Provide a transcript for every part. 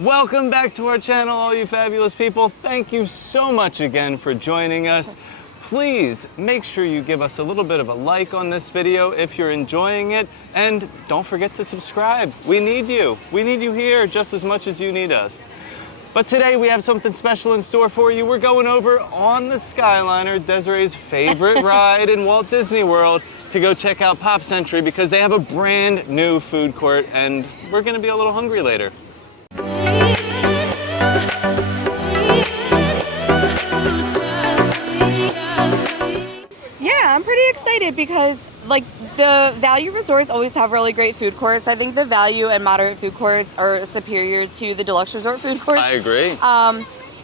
Welcome back to our channel, all you fabulous people. Thank you so much again for joining us. Please make sure you give us a little bit of a like on this video if you're enjoying it, and don't forget to subscribe. We need you. We need you here just as much as you need us. But today we have something special in store for you. We're going over on the Skyliner, Desiree's favorite ride in Walt Disney World, to go check out Pop Century because they have a brand new food court and we're gonna be a little hungry later. Yeah, I'm pretty excited because like the value resorts always have really great food courts. I think the value and moderate food courts are superior to the deluxe resort food courts. I agree.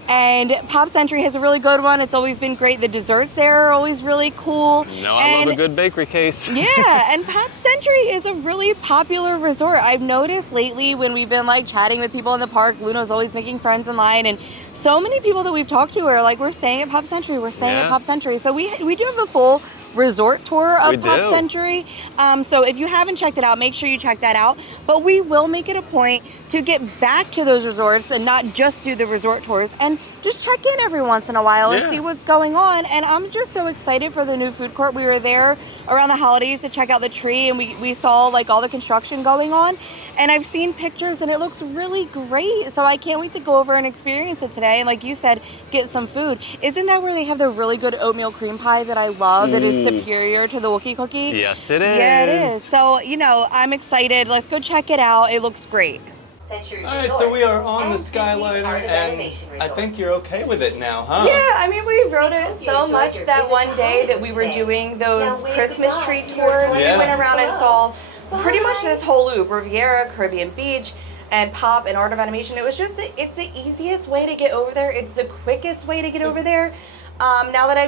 And Pop Century has a really good one. It's always been great. The desserts there are always really cool. No, I love a good bakery case. Yeah, and Pop Century is a really popular resort. I've noticed lately when we've been like chatting with people in the park, Luna's always making friends in line, and so many people that we've talked to are like, we're staying at Pop Century, we're staying at Pop Century. So we do have a full resort tour of Pop Century. So if you haven't checked it out, make sure you check that out. But we will make it a point to get back to those resorts and not just do the resort tours and just check in every once in a while and see what's going on. And I'm just so excited for the new food court. We were there around the holidays to check out the tree, and we saw like all the construction going on. And I've seen pictures and it looks really great. So I can't wait to go over and experience it today. And like you said, get some food. Isn't that where they have the really good oatmeal cream pie that I love that is superior to the Wookiee cookie? Yes, it is. Yeah, it is. So, you know, I'm excited. Let's go check it out. It looks great. Alright, so we are on the Skyliner, and I think you're okay with it now, huh? Yeah, I mean, we rode it so much that one day that we were doing those Christmas tree tours. We went around and saw pretty much this whole loop: Riviera, Caribbean Beach, and Pop and Art of Animation. It was just, it's the easiest way to get over there. It's the quickest way to get over there. Now that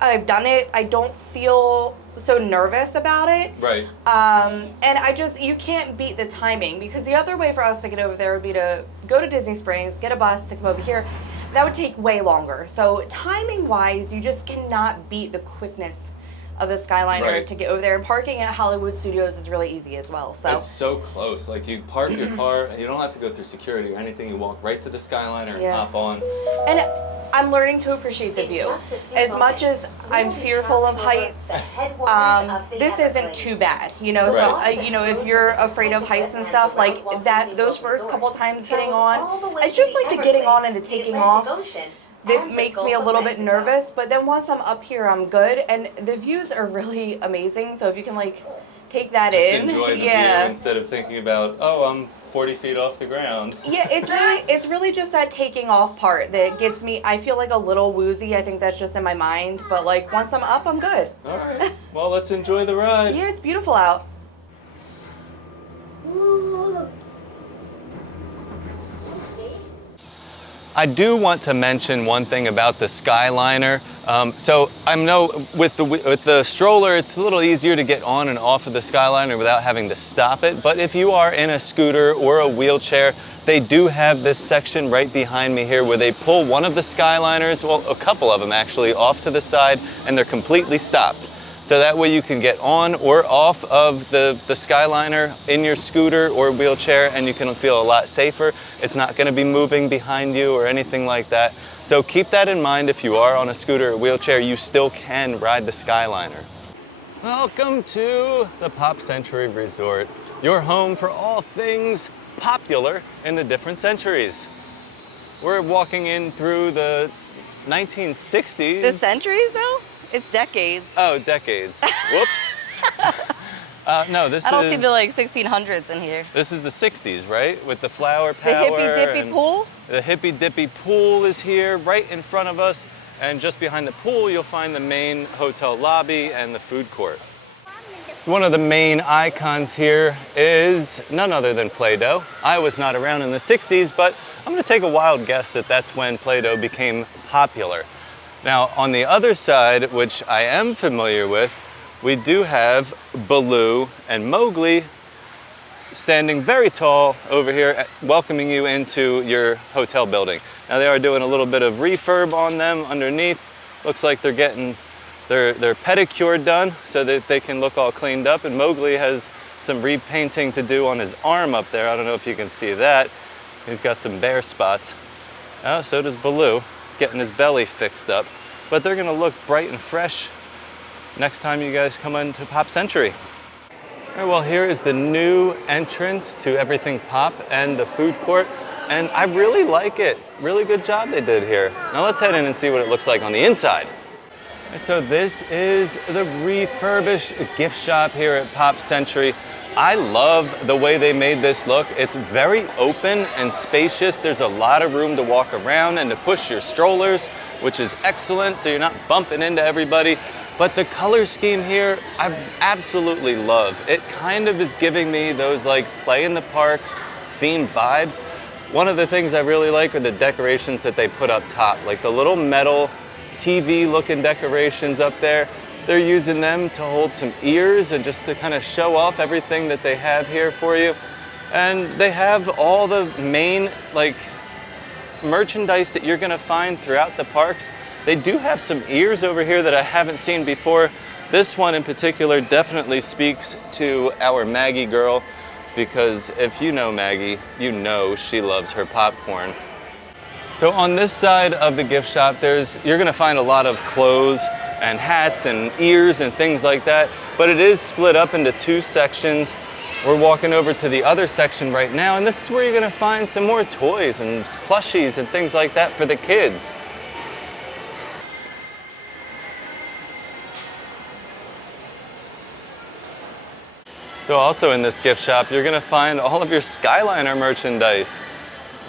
I've done it, I don't feel so nervous about it. Right. And you can't beat the timing, because the other way for us to get over there would be to go to Disney Springs, get a bus to come over here. That would take way longer. So timing wise, you just cannot beat the quickness of the Skyliner to get over there. And parking at Hollywood Studios is really easy as well. So it's so close. Like, you park your car and you don't have to go through security or anything. You walk right to the Skyliner and hop on. And I'm learning to appreciate the view. As much as I'm fearful of heights, this isn't too bad, you know. So you know, if you're afraid of heights and stuff like that, those first couple times getting on, it's just like the getting on and the taking off that makes me a little bit nervous. But then once I'm up here, I'm good, and the views are really amazing. So if you can like take that in, enjoy the view instead of thinking about, oh, I'm 40 feet off the ground. Yeah, it's really just that taking off part that gets me. I feel like a little woozy. I think that's just in my mind, but like once I'm up, I'm good. All right. Well, let's enjoy the ride. Yeah, it's beautiful out. I do want to mention one thing about the Skyliner. So I know with the stroller, it's a little easier to get on and off of the Skyliner without having to stop it. But if you are in a scooter or a wheelchair, they do have this section right behind me here where they pull one of the Skyliners, well, a couple of them actually, off to the side, and they're completely stopped. So that way you can get on or off of the Skyliner in your scooter or wheelchair, and you can feel a lot safer. It's not going to be moving behind you or anything like that. So keep that in mind. If you are on a scooter or wheelchair, you still can ride the Skyliner. Welcome to the Pop Century Resort, your home for all things popular in the different centuries. We're walking in through the 1960s. The centuries though? It's decades. Oh, decades. Whoops. No, this is... I don't see the like 1600s in here. This is the 60s, right? With the flower The power. hippy dippy pool? The hippy dippy pool is here right in front of us. And just behind the pool, you'll find the main hotel lobby and the food court. So one of the main icons here is none other than Play-Doh. I was not around in the 60s, but I'm gonna take a wild guess that that's when Play-Doh became popular. Now, on the other side, which I am familiar with, we do have Baloo and Mowgli standing very tall over here, welcoming you into your hotel building. Now, they are doing a little bit of refurb on them underneath. Looks like they're getting their pedicure done so that they can look all cleaned up. And Mowgli has some repainting to do on his arm up there. I don't know if you can see that. He's got some bare spots. Oh, so does Baloo. He's getting his belly fixed up. But they're gonna look bright and fresh next time you guys come into Pop Century. All right, well, here is the new entrance to everything Pop and the food court. And I really like it. Really good job they did here. Now let's head in and see what it looks like on the inside. All right, so this is the Refurbished gift shop here at Pop Century. I love the way they made this look. It's very open and spacious. There's a lot of room to walk around and to push your strollers, which is excellent, so you're not bumping into everybody. But the color scheme here, I absolutely love. It kind of is giving me those like play in the parks theme vibes. One of the things I really like are the decorations that they put up top, like the little metal TV looking decorations up there. They're using them to hold some ears and just to kind of show off everything that they have here for you. And they have all the main like merchandise that you're gonna find throughout the parks. They do have some ears over here that I haven't seen before. This one in particular definitely speaks to our Maggie girl, because if you know Maggie, you know she loves her popcorn. So on this side of the gift shop, you're gonna find a lot of clothes and hats and ears and things like that, but it is split up into two sections. We're walking over to the other section right now, and this is where you're gonna find some more toys and plushies and things like that for the kids. So also in this gift shop, you're gonna find all of your Skyliner merchandise.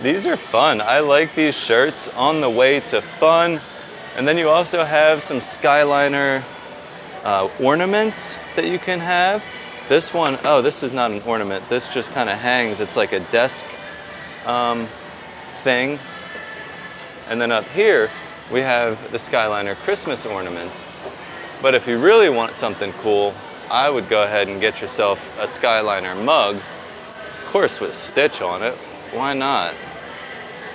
These are fun. I like these shirts, On the Way to Fun. And then you also have some Skyliner ornaments that you can have. This one, oh, this is not an ornament. This just kind of hangs. It's like a desk thing. And then up here, we have the Skyliner Christmas ornaments. But if you really want something cool, I would go ahead and get yourself a Skyliner mug. Of course, with Stitch on it. Why not?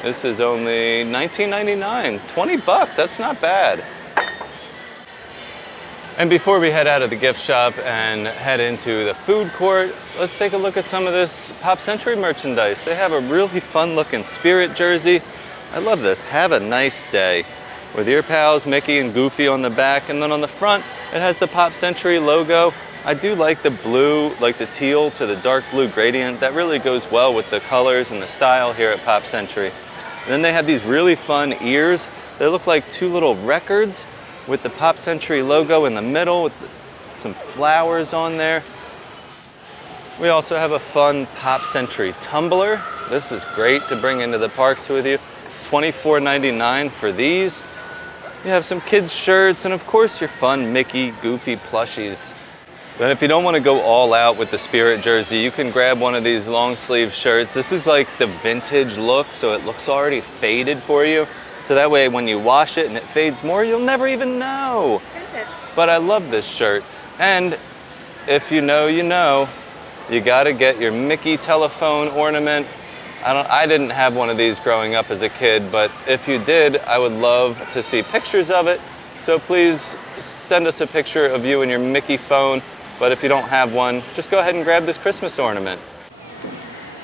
This is only $19.99, 20 bucks, that's not bad. And before we head out of the gift shop and head into the food court, let's take a look at some of this Pop Century merchandise. They have a really fun looking Spirit jersey. I love this, have a nice day. With your pals, Mickey and Goofy on the back, and then on the front, it has the Pop Century logo. I do like the blue, like the teal to the dark blue gradient. That really goes well with the colors and the style here at Pop Century. And then they have these really fun ears. They look like two little records with the Pop Century logo in the middle with some flowers on there. We also have a fun Pop Century tumbler. This is great to bring into the parks with you. $24.99 for these. You have some kids' shirts and of course your fun Mickey, Goofy plushies. But if you don't want to go all out with the Spirit jersey, you can grab one of these long sleeve shirts. This is like the vintage look, so it looks already faded for you. So that way when you wash it and it fades more, you'll never even know. It's vintage. But I love this shirt. And if you know, you know, you gotta get your Mickey telephone ornament. I didn't have one of these growing up as a kid, but if you did, I would love to see pictures of it. So please send us a picture of you and your Mickey phone. But if you don't have one, just go ahead and grab this Christmas ornament.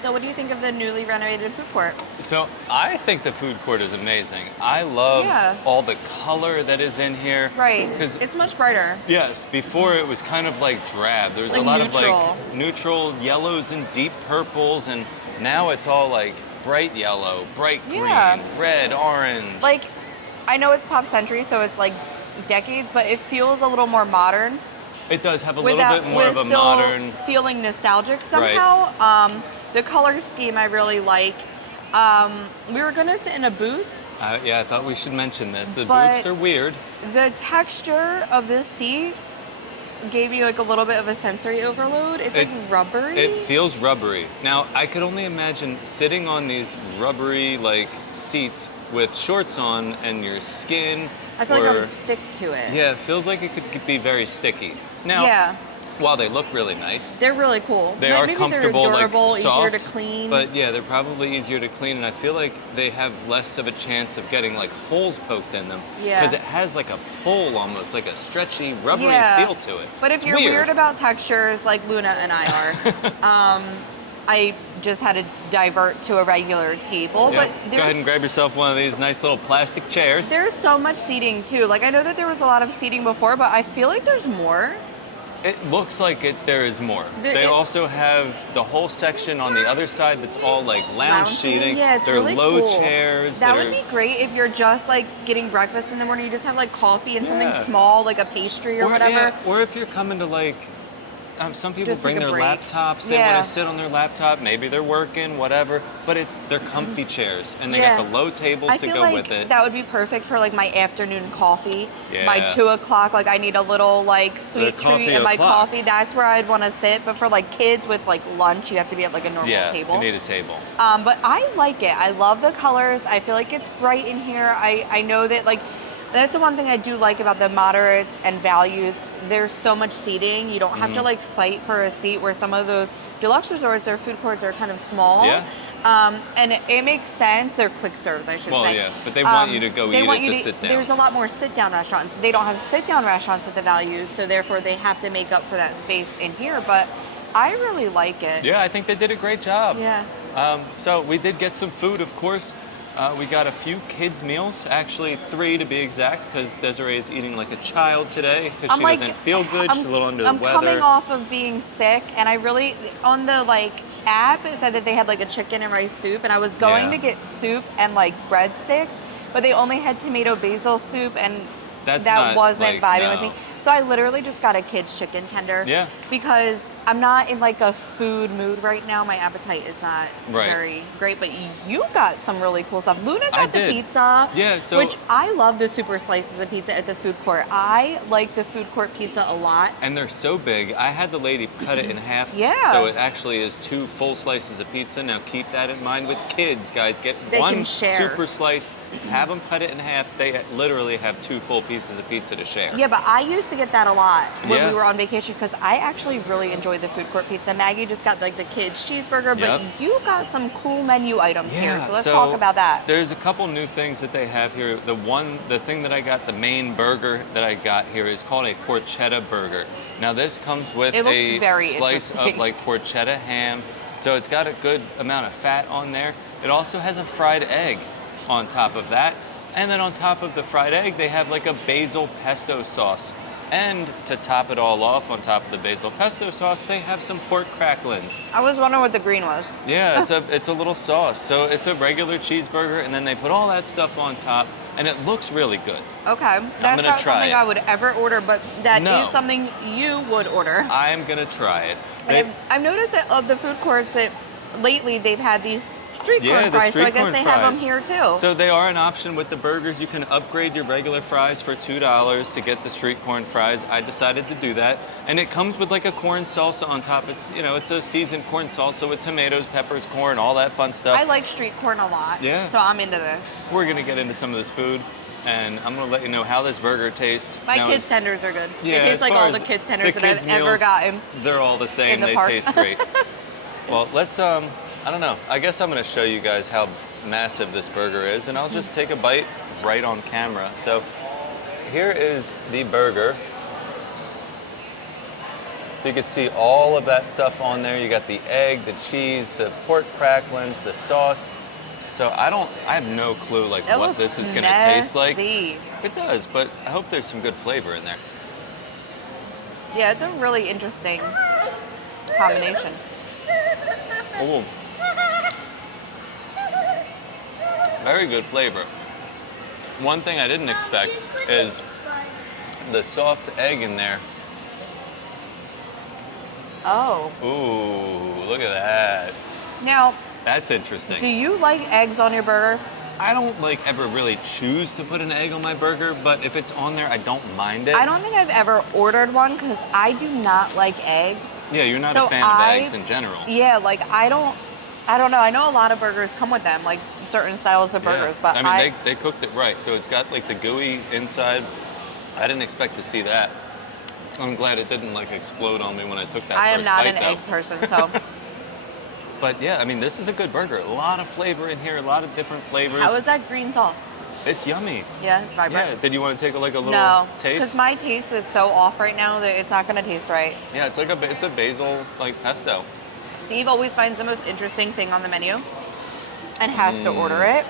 So what do you think of the newly renovated food court? So I think the food court is amazing. I love all the color that is in here. Right, because it's much brighter. Yes, before it was kind of like drab. There was like a lot neutral. of like neutral yellows and deep purples, and now it's all like bright yellow, bright green, red, orange. Like, I know it's Pop Century, so it's like decades, but it feels a little more modern. It does have a little bit more of a modern feeling nostalgic somehow. Right. The color scheme I really like. We were gonna sit in a booth. Yeah, I thought we should mention this. The booths are weird. The texture of the seats gave me like a little bit of a sensory overload. It's like rubbery. It feels rubbery. Now, I could only imagine sitting on these rubbery like seats with shorts on and your skin. I feel like I would stick to it. Yeah, it feels like it could be very sticky. Now, while they look really nice, they're really cool. They are comfortable, they're durable, like soft, easier to clean. But yeah, they're probably easier to clean, and I feel like they have less of a chance of getting like holes poked in them. Yeah. Because it has like a pull, almost like a stretchy, rubbery feel to it. But if you're weird about textures, like Luna and I are, I just had to divert to a regular table. Yeah. But Go ahead and grab yourself one of these nice little plastic chairs. There's so much seating too. Like I know that there was a lot of seating before, but I feel like there's more. It looks like there is more. They also have the whole section on the other side that's all like lounge seating. Yeah, it's They're really low cool. chairs. That would be great if you're just like getting breakfast in the morning. You just have like coffee and something Yeah. small, like a pastry or whatever. Yeah, or if you're coming to like, some people Just bring like a their break. laptops. They want to sit on their laptop. Maybe they're working, whatever. But they're comfy chairs, and they got the low tables to go with it. That would be perfect for like my afternoon coffee. Yeah. By 2 o'clock, like I need a little like sweet treat and my coffee. That's where I'd want to sit. But for like kids with like lunch, you have to be at like a normal table. Yeah, you need a table. But I like it. I love the colors. I feel like it's bright in here. I know that like that's the one thing I do like about the moderates and values. There's so much seating. You don't have to like fight for a seat where some of those deluxe resorts or food courts are kind of small. Yeah. And it makes sense. They're quick serves, I should say. Well, yeah, but they want you to go eat at the sit down. There's a lot more sit-down restaurants. They don't have sit-down restaurants at the values, so therefore they have to make up for that space in here. But I really like it. Yeah, I think they did a great job. Yeah. So we did get some food, of course. We got a few kids' meals, actually 3 to be exact, because Desiree is eating like a child today because she doesn't feel good. She's a little under the weather. I'm coming off of being sick, and I really, on the like app, it said that they had like a chicken and rice soup, and I was going to get soup and like breadsticks, but they only had tomato basil soup, and that wasn't vibing with me. So I literally just got a kid's chicken tender. Yeah. Because I'm not in like a food mood right now. My appetite is not very great. But you got some really cool stuff. Luna got the pizza. Yeah, which I love the super slices of pizza at the food court. I like the food court pizza a lot. And they're so big. I had the lady cut it in half. Yeah. So it actually is 2 full slices of pizza. Now keep that in mind with kids, guys. Get one super slice, have them cut it in half. They literally have 2 full pieces of pizza to share. Yeah, but I used to get that a lot when we were on vacation because I actually really enjoy the food court pizza. Maggie just got like the kids cheeseburger, but you got some cool menu items here. So let's talk about that. There's a couple new things that they have here. The thing that I got, the main burger that I got here is called a porchetta burger. Now this comes with a slice of like porchetta ham. So it's got a good amount of fat on there. It also has a fried egg on top of that. And then on top of the fried egg, they have like a basil pesto sauce. And to top it all off, on top of the basil pesto sauce, they have some pork cracklings. I was wondering what the green was. Yeah, it's a little sauce. So it's a regular cheeseburger, and then they put all that stuff on top, and it looks really good. Okay, that's not something I would ever order, but that is something you would order. I'm gonna try it. I've noticed that of the food courts that lately they've had these street corn fries, so I guess they have them here too. So they are an option with the burgers. You can upgrade your regular fries for $2 to get the street corn fries. I decided to do that, and it comes with like a corn salsa on top. It's it's a seasoned corn salsa with tomatoes, peppers, corn, all that fun stuff. I like street corn a lot. Yeah. So I'm into this. We're gonna get into some of this food, and I'm gonna let you know how this burger tastes. My kids tenders are good. Yeah, it tastes like all the kids tenders that I've ever gotten. They're all the same. They taste great. Well, let's I don't know. I guess I'm going to show you guys how massive this burger is, and I'll just take a bite right on camera. So here is the burger. So you can see all of that stuff on there. You got the egg, the cheese, the pork cracklings, the sauce. So I have no clue like what this is going to taste like. It does, but I hope there's some good flavor in there. Yeah, it's a really interesting combination. Oh. Very good flavor. One thing I didn't expect is the soft egg in there. Oh. Ooh, look at that. Now, that's interesting. Do you like eggs on your burger? I don't like ever really choose to put an egg on my burger, but if it's on there, I don't mind it. I don't think I've ever ordered one because I do not like eggs. Yeah, you're not a fan of eggs in general. Yeah, like I don't know. I know a lot of burgers come with them, like certain styles of burgers, but I mean, they cooked it right. So it's got like the gooey inside. I didn't expect to see that. I'm glad it didn't like explode on me when I took that I am not an egg person, so. But yeah, I mean, this is a good burger. A lot of flavor in here, a lot of different flavors. How is that green sauce? It's yummy. Yeah, it's vibrant. Yeah, did you want to take a little taste? No, because my taste is so off right now that it's not going to taste right. Yeah, it's like it's a basil like pesto. Steve always finds the most interesting thing on the menu and has to order it.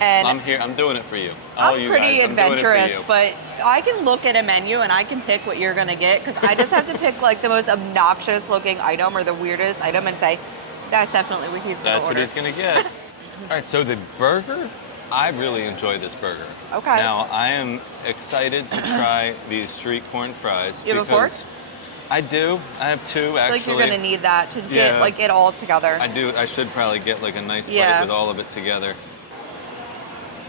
And I'm here. I'm doing it for you. I'm pretty adventurous, but I can look at a menu and I can pick what you're gonna get because I just have to pick like the most obnoxious looking item or the weirdest item and say, that's definitely what he's gonna order. That's what he's gonna get. All right, so the burger, I really enjoy this burger. Okay. Now, I am excited to try these street corn fries. You have a fork? I do. I have two, actually. I feel like you're gonna need that to get like it all together. I do. I should probably get like a nice bite with all of it together.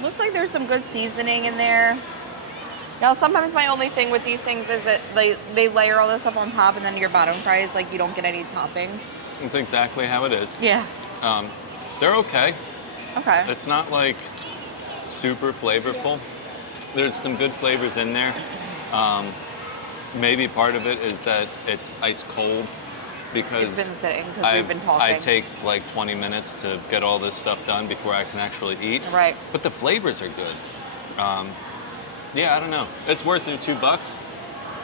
Looks like there's some good seasoning in there. Now, sometimes my only thing with these things is that they layer all this stuff on top and then your bottom fries, like you don't get any toppings. It's exactly how it is. Yeah. They're okay. Okay. It's not like super flavorful. There's some good flavors in there. Maybe part of it is that it's ice cold because it's been sitting because we've been talking. I take like 20 minutes to get all this stuff done before I can actually eat. Right. But the flavors are good. Yeah, I don't know. It's worth their $2.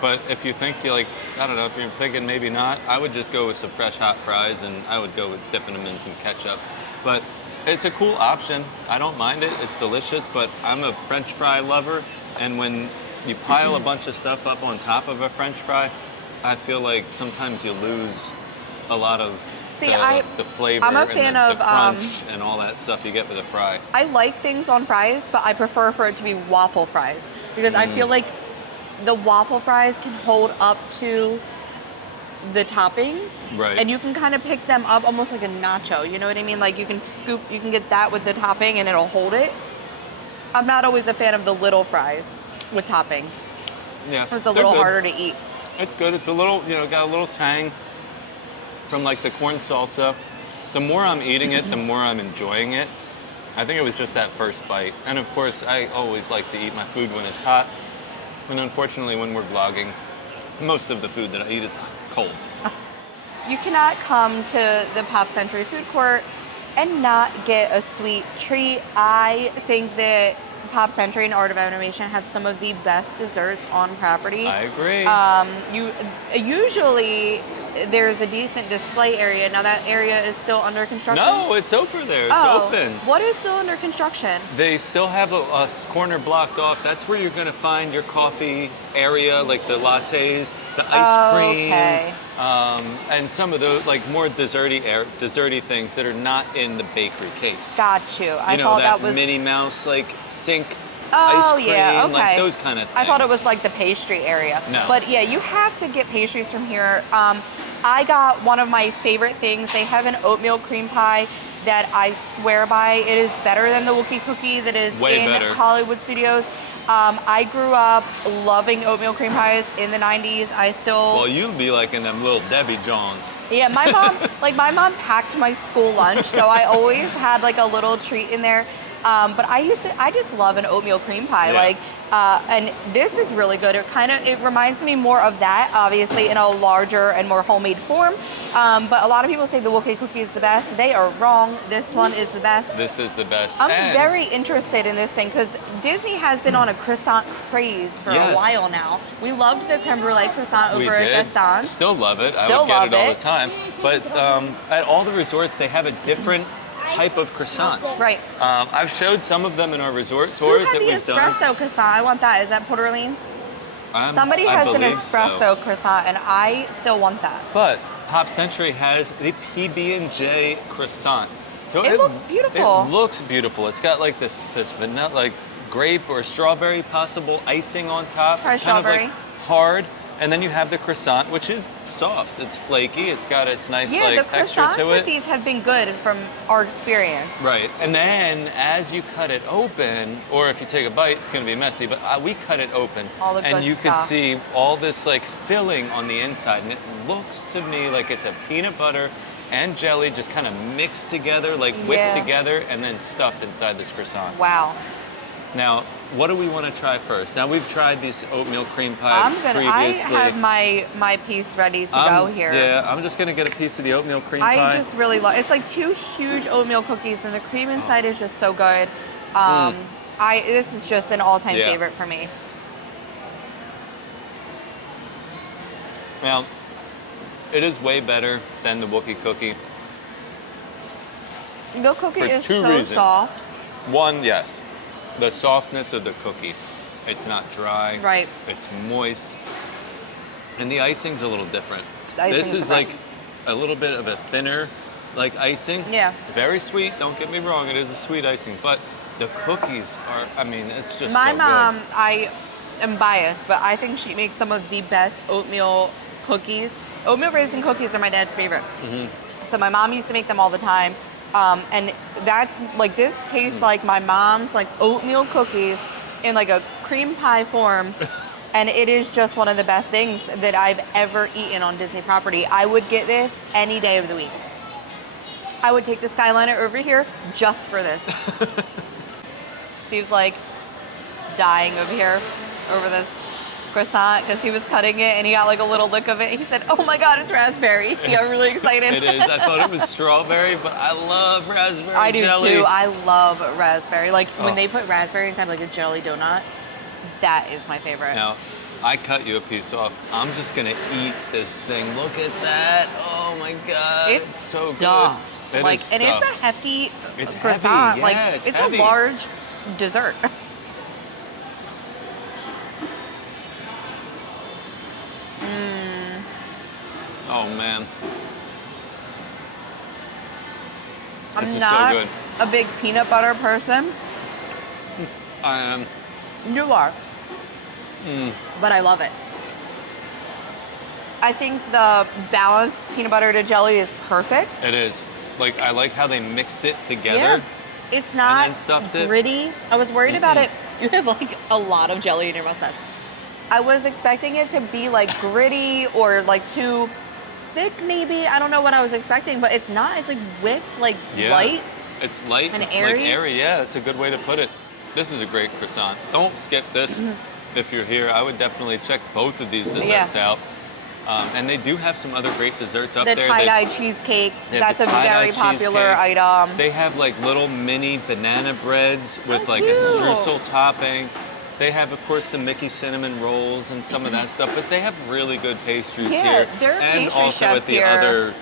But if you think I don't know, if you're thinking maybe not, I would just go with some fresh hot fries and I would go with dipping them in some ketchup. But it's a cool option. I don't mind it. It's delicious, but I'm a French fry lover. And when you pile a bunch of stuff up on top of a French fry, I feel like sometimes you lose a lot of the flavor I'm a fan and of the crunch and all that stuff you get with a fry. I like things on fries, but I prefer for it to be waffle fries because I feel like the waffle fries can hold up to the toppings. Right. And you can kind of pick them up almost like a nacho, you know what I mean? Like you can get that with the topping and it'll hold it. I'm not always a fan of the little fries with toppings. Yeah. It's a little harder to eat. It's good. It's a little, got a little tang from like the corn salsa. The more I'm eating it, the more I'm enjoying it. I think it was just that first bite. And of course, I always like to eat my food when it's hot. And unfortunately, when we're vlogging, most of the food that I eat is cold. You cannot come to the Pop Century Food Court and not get a sweet treat. I think that Pop Century and Art of Animation have some of the best desserts on property. I agree. Usually there's a decent display area. Now that area is still under construction. No, it's over there. It's open. What is still under construction? They still have a corner blocked off. That's where you're going to find your coffee area, like the lattes, the ice cream, and some of the like more desserty things that are not in the bakery case. Got you. I thought that was Minnie Mouse like sink ice cream, yeah, okay. like those kind of things. I thought it was like the pastry area. No. But yeah, you have to get pastries from here. I got one of my favorite things. They have an oatmeal cream pie that I swear by. It is better than the Wookie cookie that is in Hollywood Studios. I grew up loving oatmeal cream pies in the 90s. Well, you'd be like in them little Debbie Johns. Yeah, my mom packed my school lunch, so I always had like a little treat in there. But I just love an oatmeal cream pie. Yeah. And this is really good. It reminds me more of that, obviously in a larger and more homemade form. But a lot of people say the Wookie cookie is the best. They are wrong. This one is the best. This is the best. I'm very interested in this thing because Disney has been on a croissant craze for a while now. We loved the creme brulee croissant over at Gaston. Still love it. I would get it all the time. But at all the resorts, they have a different type of croissant. Right. I've showed some of them in our resort tours that we've done. The espresso croissant. I want that. Is that Port Orleans? Somebody has an espresso croissant, and I still want that. But Pop Century has the PB&J croissant. So it looks beautiful. It looks beautiful. It's got like this vanilla, like grape or strawberry possible icing on top. It's kind of like hard. And then you have the croissant, which is soft. It's flaky. It's got its nice texture to it. Yeah, the croissants with these have been good from our experience. Right. And then as you cut it open, or if you take a bite, it's going to be messy, but we cut it open. All the good and you stuff. can see all this like filling on the inside. And it looks to me like it's a peanut butter and jelly just kind of mixed together, like whipped together, and then stuffed inside this croissant. Wow. Now, what do we want to try first? Now, we've tried these oatmeal cream pie previously. I have my piece ready to go here. Yeah, I'm just going to get a piece of the oatmeal cream pie. I just really love, it's like 2 huge oatmeal cookies and the cream inside is just so good. This is just an all-time favorite for me. Now, It is way better than the Wookiee cookie. The cookie For is two so reasons. soft. One, yes, the softness of the cookie. It's not dry. Right. It's moist. And the icing's a little different. The icing's This is different. like a little bit of a thinner like icing. Yeah. Very sweet, don't get me wrong, it is a sweet icing, but the cookies are, I mean, it's just My so mom, good. I am biased, but I think she makes some of the best oatmeal cookies. Oatmeal raisin cookies are my dad's favorite. So my mom used to make them all the time. And that's like, this tastes like my mom's like oatmeal cookies in like a cream pie form. And it is just one of the best things that I've ever eaten on Disney property. I would get this any day of the week. I would take the Skyliner over here just for this. Steve's like dying over here over this croissant because he was cutting it and he got like a little lick of it. He said, "Oh my God, it's raspberry." He got really excited. It is. I thought it was strawberry, but I love raspberry I do jelly. too. I love raspberry. Like when Oh. they put raspberry inside like a jelly donut, that is my favorite. Now, I cut you a piece off. I'm just gonna eat this thing. Look at that. Oh my God. It's so stuffed. good. It like, is and it's a stuffed. hefty It's croissant. heavy, Like yeah, it's heavy. a large dessert. Oh man. I'm This is not so good. a big peanut butter person. I am. You are. But I love it. I think the balanced peanut butter to jelly is perfect. It is. Like, I like how they mixed it together. Yeah. It's not then stuffed it. gritty. I was worried about it. You have like a lot of jelly in your mustache. I was expecting it to be like gritty or like too thick maybe. I don't know what I was expecting, but it's not. It's like whipped, like Yeah. light. It's light And like airy. airy. Yeah, that's a good way to put it. This is a great croissant. Don't skip this if you're here. I would definitely check both of these desserts out. And they do have some other great desserts up The there. tie-dye cheesecake. They have That's the a tie-dye very popular cheesecake. item. They have like little mini banana breads with like cute. a streusel topping. They have, of course, the Mickey cinnamon rolls and some of that stuff, but they have really good pastries Yeah, here. there are and pastry also chefs at the here. other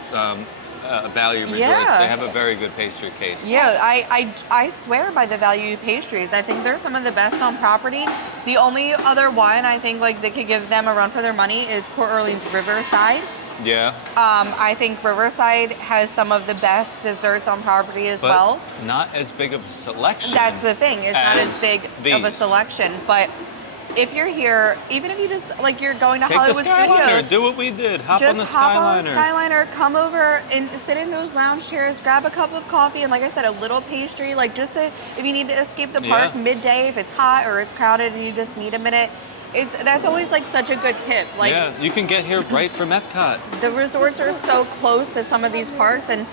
value resorts, Yeah. they have a very good pastry case. Yeah, I swear by the value pastries. I think they're some of the best on property. The only other one I think like they could give them a run for their money is Port Orleans Riverside. Yeah. I think Riverside has some of the best desserts on property as But well. not as big of a selection. That's the thing. It's not as as big of a these. selection. But if you're here, even if you just like you're going to Take Hollywood the Skyliner. Studios, Do what we did. Hop just on the hop on the Skyliner. Skyliner, come over and sit in those lounge chairs, grab a cup of coffee, and like I said, a little pastry, like just if you need to escape the park Yeah. midday, if it's hot or it's crowded and you just need a minute. That's always like such a good tip. Like Yeah, you can get here right from Epcot. the resorts are so close to some of these parks, and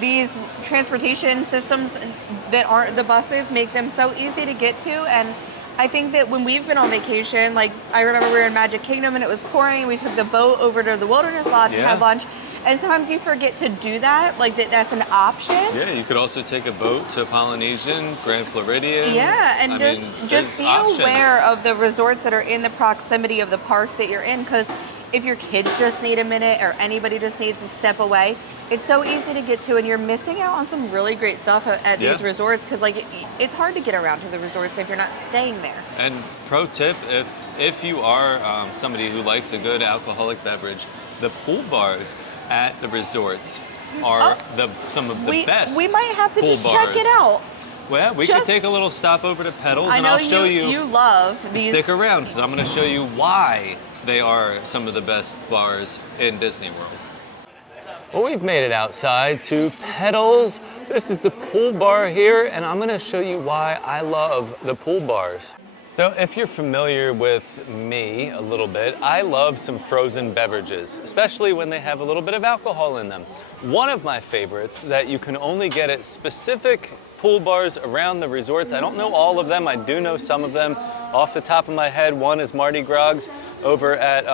these transportation systems that aren't the buses make them so easy to get to. And I think that when we've been on vacation, like I remember we were in Magic Kingdom and it was pouring, we took the boat over to the Wilderness Lodge and Yeah. had lunch. And sometimes you forget to do that, like that's an option. Yeah, you could also take a boat to Polynesian, Grand Floridian. Yeah, and I just mean, just there's be options. aware of the resorts that are in the proximity of the park that you're in, because if your kids just need a minute or anybody just needs to step away, it's so easy to get to, and you're missing out on some really great stuff at these Yeah. resorts, because like it's hard to get around to the resorts if you're not staying there. And pro tip, if you are somebody who likes a good alcoholic beverage, the pool bars at the resorts are some of the best. We might have to pool just check bars. it out. Well, we Just- could take a little stop over to Petals, I and know I'll show you love these. Stick around, because I'm going to show you why they are some of the best bars in Disney World. Well, we've made it outside to Petals. This is the pool bar here, and I'm going to show you why I love the pool bars. So if you're familiar with me a little bit, I love some frozen beverages, especially when they have a little bit of alcohol in them. One of my favorites that you can only get at specific pool bars around the resorts, I don't know all of them, I do know some of them off the top of my head. One is Mardi Gras over at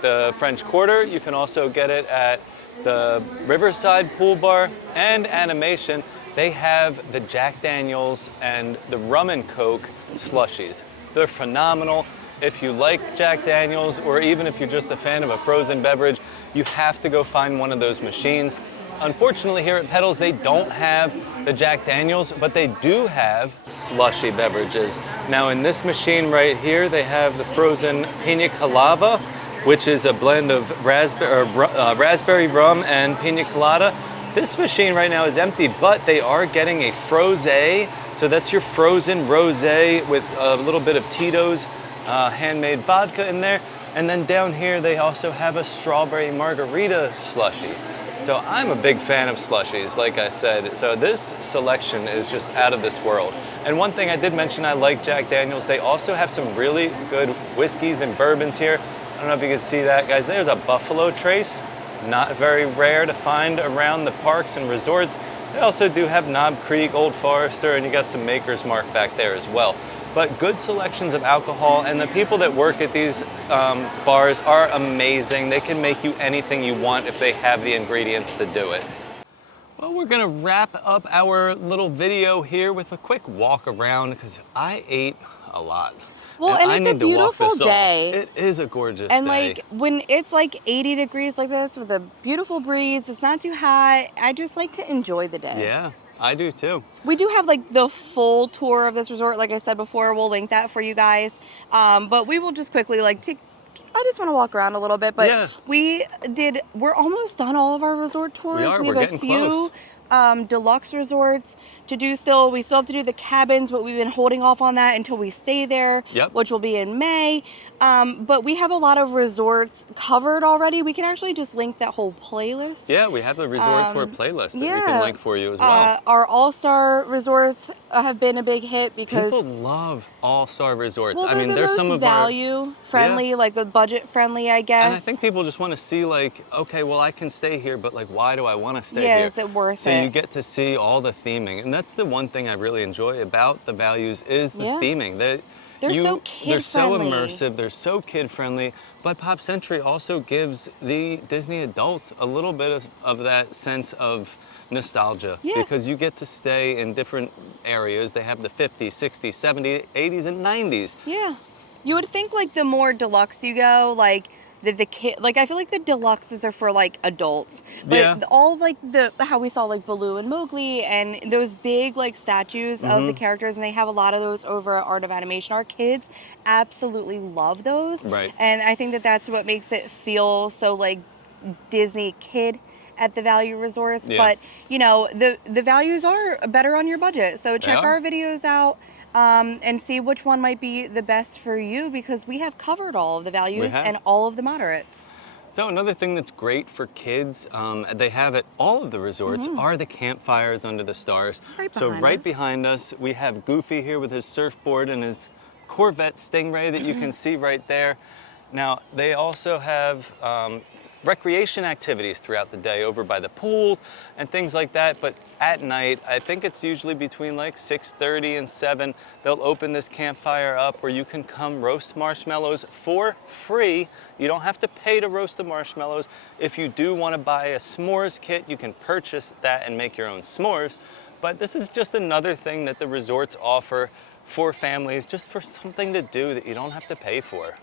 the French Quarter. You can also get it at the Riverside Pool Bar and Animation. They have the Jack Daniels and the Rum and Coke slushies. They're phenomenal. If you like Jack Daniels, or even if you're just a fan of a frozen beverage, you have to go find one of those machines. Unfortunately, here at Petals, they don't have the Jack Daniels, but they do have slushy beverages. Now, in this machine right here, they have the frozen Pina Colada, which is a blend of raspberry rum and pina colada. This machine right now is empty, but they are getting a frosé. So that's your frozen rosé with a little bit of Tito's handmade vodka in there. And then down here, they also have a strawberry margarita slushie. So I'm a big fan of slushies, like I said. So this selection is just out of this world. And one thing I did mention, I like Jack Daniels. They also have some really good whiskeys and bourbons here. I don't know if you can see that, guys. There's a Buffalo Trace, not very rare to find around the parks and resorts. They also do have Knob Creek, Old Forester, and you got some Maker's Mark back there as well. But good selections of alcohol, and the people that work at these bars are amazing. They can make you anything you want if they have the ingredients to do it. Well, we're gonna wrap up our little video here with a quick walk around because I ate a lot. Well, and I it's a need to walk beautiful this off. day. It is a gorgeous And day. like when it's like 80 degrees like this with a beautiful breeze, it's not too hot. I just like to enjoy the day. Yeah, I do too. We do have like the full tour of this resort. Like I said before, we'll link that for you guys. But we will just quickly like I just want to walk around a little bit, but Yeah. we're almost done all of our resort tours. We are, We we're have getting a few close. deluxe resorts to do still. We still have to do the cabins, but we've been holding off on that until we stay there, Yep. which will be in May. But we have a lot of resorts covered already. We can actually just link that whole playlist. Yeah, we have the resort tour playlist that we yeah. can link for you as well. Our all-star resorts have been a big hit because People love all-star resorts. well, I mean, they're there's the some most of our... value friendly, like a budget friendly, I guess. And I think people just want to see like, okay, well, I can stay here, but like, why do I want to stay Yeah, here? is it worth So it? you get to see all the theming. And that's the one thing I really enjoy about the values is the Yeah. theming. They're so kid-friendly. They're so immersive, they're so kid-friendly, but Pop Century also gives the Disney adults a little bit of that sense of nostalgia. Yeah. Because you get to stay in different areas. They have the 50s, 60s, 70s, 80s, and 90s. Yeah. You would think like the more deluxe you go, like the kid, like I feel like the deluxes are for like adults, but Yeah. all like how we saw like Baloo and Mowgli and those big like statues of the characters, and they have a lot of those over at Art of Animation. Our kids absolutely love those, Right. and I think that that's what makes it feel so like Disney kid at the value resorts. Yeah. But you know, the values are better on your budget, so check They are. our videos out. And see which one might be the best for you, because we have covered all of the values have. and all of the moderates. So another thing that's great for kids, they have at all of the resorts, are the campfires under the stars. Right So behind right us. behind us, we have Goofy here with his surfboard and his Corvette Stingray that you can see right there. Now, they also have recreation activities throughout the day over by the pools and things like that. But at night, I think it's usually between like 6:30 and 7, they'll open this campfire up where you can come roast marshmallows for free. You don't have to pay to roast the marshmallows. If you do want to buy a s'mores kit, you can purchase that and make your own s'mores. But this is just another thing that the resorts offer for families, just for something to do that you don't have to pay for.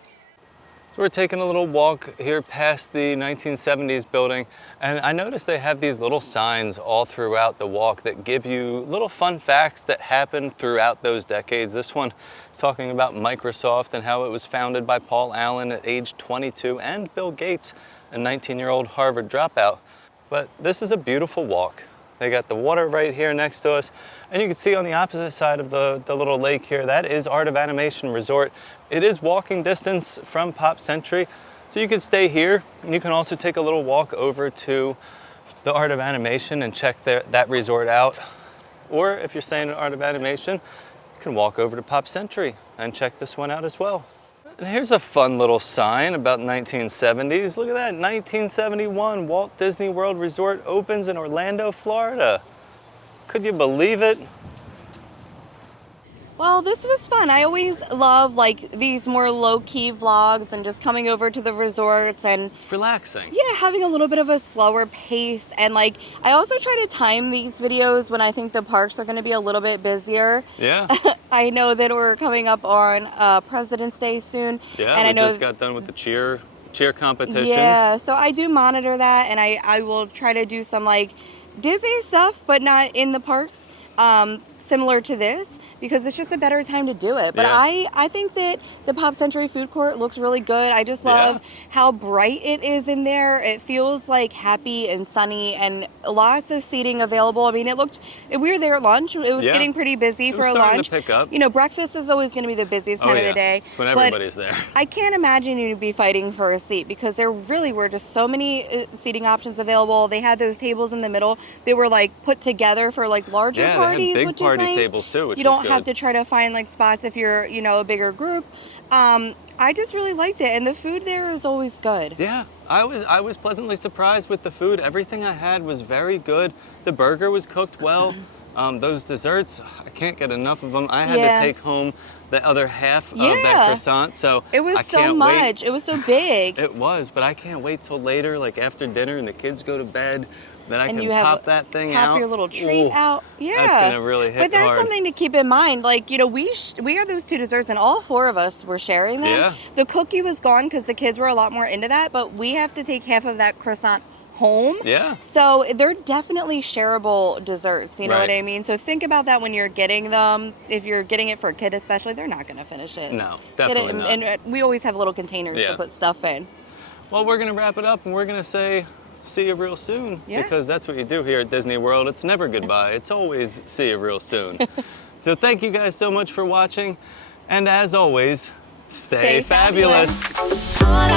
So we're taking a little walk here past the 1970s building, and I noticed they have these little signs all throughout the walk that give you little fun facts that happened throughout those decades. This one is talking about Microsoft and how it was founded by Paul Allen at age 22 and Bill Gates, a 19-year-old Harvard dropout. But this is a beautiful walk. They got the water right here next to us. And you can see on the opposite side of the little lake here, that is Art of Animation Resort. It is walking distance from Pop Century. So you can stay here, and you can also take a little walk over to the Art of Animation and check that resort out. Or if you're staying at Art of Animation, you can walk over to Pop Century and check this one out as well. And here's a fun little sign about 1970s. Look at that, 1971, Walt Disney World Resort opens in Orlando, Florida. Could you believe it? Well, this was fun. I always love like these more low-key vlogs and just coming over to the resorts and It's relaxing. yeah, having a little bit of a slower pace. And like I also try to time these videos when I think the parks are going to be a little bit busier. Yeah, I know that we're coming up on President's Day soon. yeah, and we I know just got done with the cheer cheer competitions. Yeah, so I do monitor that, and I will try to do some like Disney stuff, but not in the parks, similar to this, because it's just a better time to do it. But Yeah. I think that the Pop Century food court looks really good. I just love how bright it is in there. It feels like happy and sunny, and lots of seating available. I mean, we were there at lunch. It was getting pretty busy for a lunch. To pick up. You know, breakfast is always going to be the busiest time of the day. It's when everybody's there. I can't imagine you'd be fighting for a seat, because there really were just so many seating options available. They had those tables in the middle. They were like put together for like larger parties, they had big which party is nice. tables too, which you don't is good. have to try to find like spots if you're, you know, a bigger group. I just really liked it, and the food there is always good. Yeah, I was pleasantly surprised with the food. Everything I had was very good. The burger was cooked well. Those desserts, I can't get enough of them. I had to take home the other half of that croissant, so it was I so can't much. wait. It was so big. It was, but I can't wait till later, like after dinner and the kids go to bed. Then I and can you have, pop that thing out. Pop your little treat out. Yeah. That's gonna really hit But that's hard. something to keep in mind. Like, you know, we had those two desserts, and all four of us were sharing them. Yeah. The cookie was gone because the kids were a lot more into that, but we have to take half of that croissant home. Yeah. So they're definitely shareable desserts. You know Right. what I mean? So think about that when you're getting them. If you're getting it for a kid especially, they're not going to finish it. No, Get it, definitely not. And we always have little containers to put stuff in. Well, we're gonna wrap it up, and we're gonna say see you real soon, Yeah. because that's what you do here at Disney World. It's never goodbye. It's always see you real soon. So thank you guys so much for watching, and as always, stay Stay fabulous. fabulous.